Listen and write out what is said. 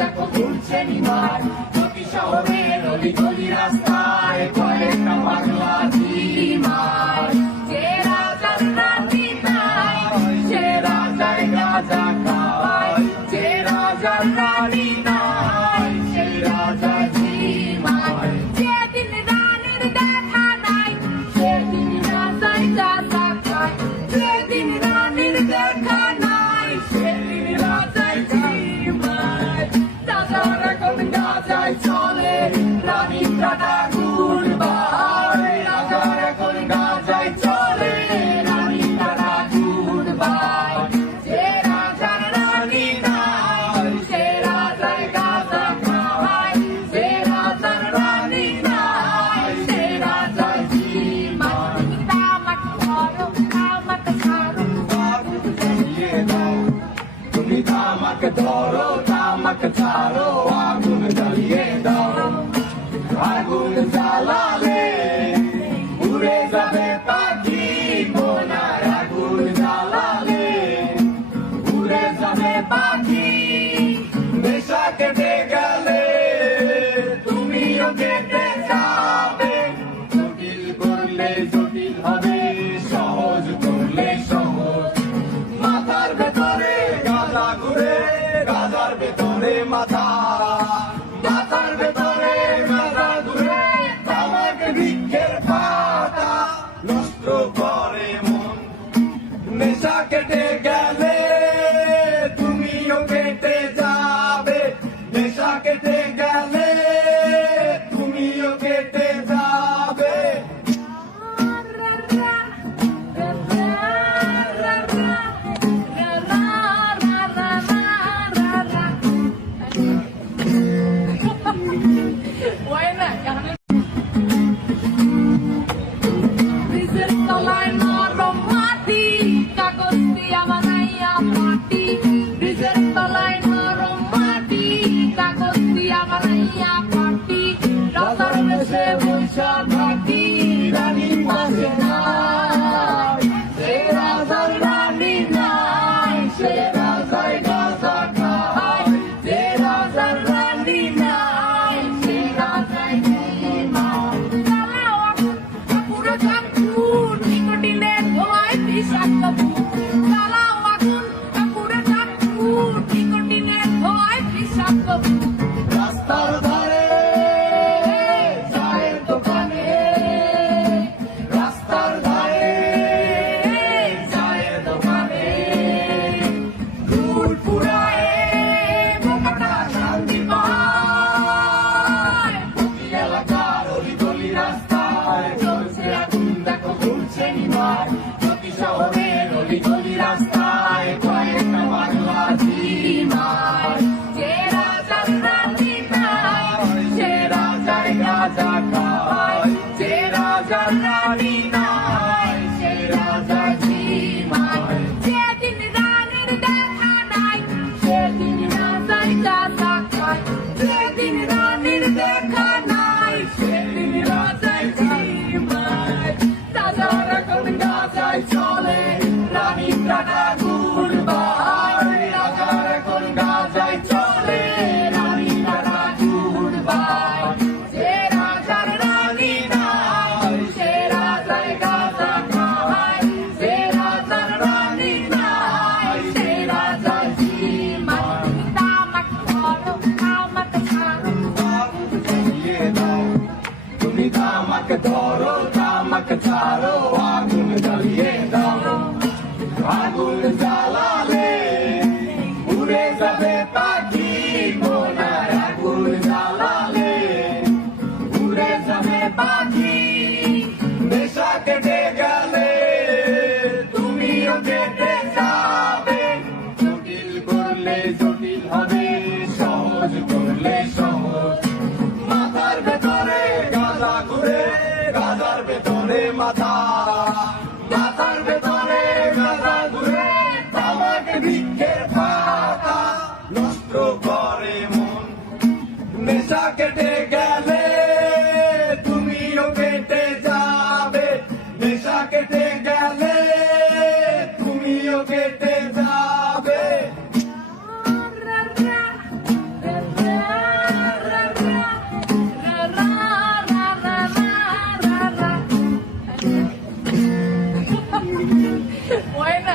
দেখো ঘুরছে নিমার প্রতি শহরের অলি গলি রাস্তায় কয়েকটা পাগলা ঝিমার যে রাজার রানী নাই সে রাজায় গাঁজা খাওয়ায় যে রাজার রানী নাই সে রাজা ঝিমার যেদিন রানীর দেখা নাই সেদিন রাজায় গাঁজা খায় যেদিন রানীর দেখা নাই সেদিন রাজায় ঝিমার রাজার এখন গাঁজায় চলে রানীর টাটা গুড়বাই রাজার এখন গাঁজায় চলে রানীর টাটা গুড়বাই যে রাজার রানী নাই সে রাজায় গাঁজা খাওয়ায় যে রাজার রানী নাই সে রাজায় ঝিমার তামাক ধরো তামাক ছাড়ো আগুন জ্বালিয়ে দাও তুমি তামাক ধরো তামাক ছাড়ো আগুন জ্বালিয়ে দাও আগুন জ্বালালে উড়ে যাবে পাখি কোনার আগুন জ্বালালে উড়ে যাবে পাখি নেশা কেটে গেলে তুমিও কেটে যাবে জটিল করলে জটিল হবে সহজ করলে সহজ মাথার ভেতরে গাঁজা ঘুরে গাঁজার ভেতরে মাথা মাথার ভেতরে গাঁজা ঘুরে তামাক বৃক্ষের পাতা নষ্ট করে মন নেশা কেটে গেলে তুমিও কেটে যাবে নেশা কেটে গেলে তুমিও কেটে যাবে Buena, Brisel tolay norom mati, kagot dia manaya mati. Brisel tolay norom mati, kagot dia manaya mati. Rasar mese boisha bhati, rani pase nai. Se razar rani nai, se razar gaza khai. Se razar rani nai, se razar ঝিমার জ্বালাও আগুন কাপুরে চাঁদপুর নিকোটিনের ধোঁয়ায় বিষাক্ত ভূত জ্বালাও আগুন কাপুরে চাঁদপুর নিকোটিনের ধোঁয়ায় বিষাক্ত ভূত রাস্তার ধারে চায়ের দোকানে রাস্তার ধারে চায়ের দোকানে দুধ পুরায় বোকাটা শান্তি পায় প্রতি এলাকার অলি গলি রাস্তায় চলছে আগুন দেখো ঘুরছে নিমার প্রতি শহরের অলি গলি রাস্তায় কয়েকটা পাগলা ঝিমার যে রাজার রানী নাই সে রাজায় গাঁজা খাওয়ায় যে রাজার রানী নাই সে রাজা ঝিমার যেদিন রানীর দেখা নাই সেদিন রাজায় গাঁজা খায় যেদিন রানীর দেখা নাই সেদিন রাজায় ঝিমার রাজার এখন গাঁজায় চলে রানীর টাটা গুড়বাই রাজার এখন গাঁজায় চলে রানীর টাটা গুড়বাই যে রাজার রানী নাই সে রাজায় গাঁজা খাওয়ায় যে রাজার রানী নাই সে রাজা ঝিমার তামাক ধরো তামাক ছাড়ো আগুন জ্বালিয়ে দাও তুমি তামাক ধরো তামাক ছাড়ো আগুন জ্বালিয়ে দাও আগুন জ্বালালে উড়ে যাবে পাখি কোনার আগুন জ্বালালে উড়ে যাবে পাখি নেশা কেটে গেলে তুমিও কেটে যাবে জটিল করলে জটিল হবে সহজ করলে সহজ মাথার ভেতরে গাঁজা ঘুরে গাঁজার ভেতরে মাথা ময়না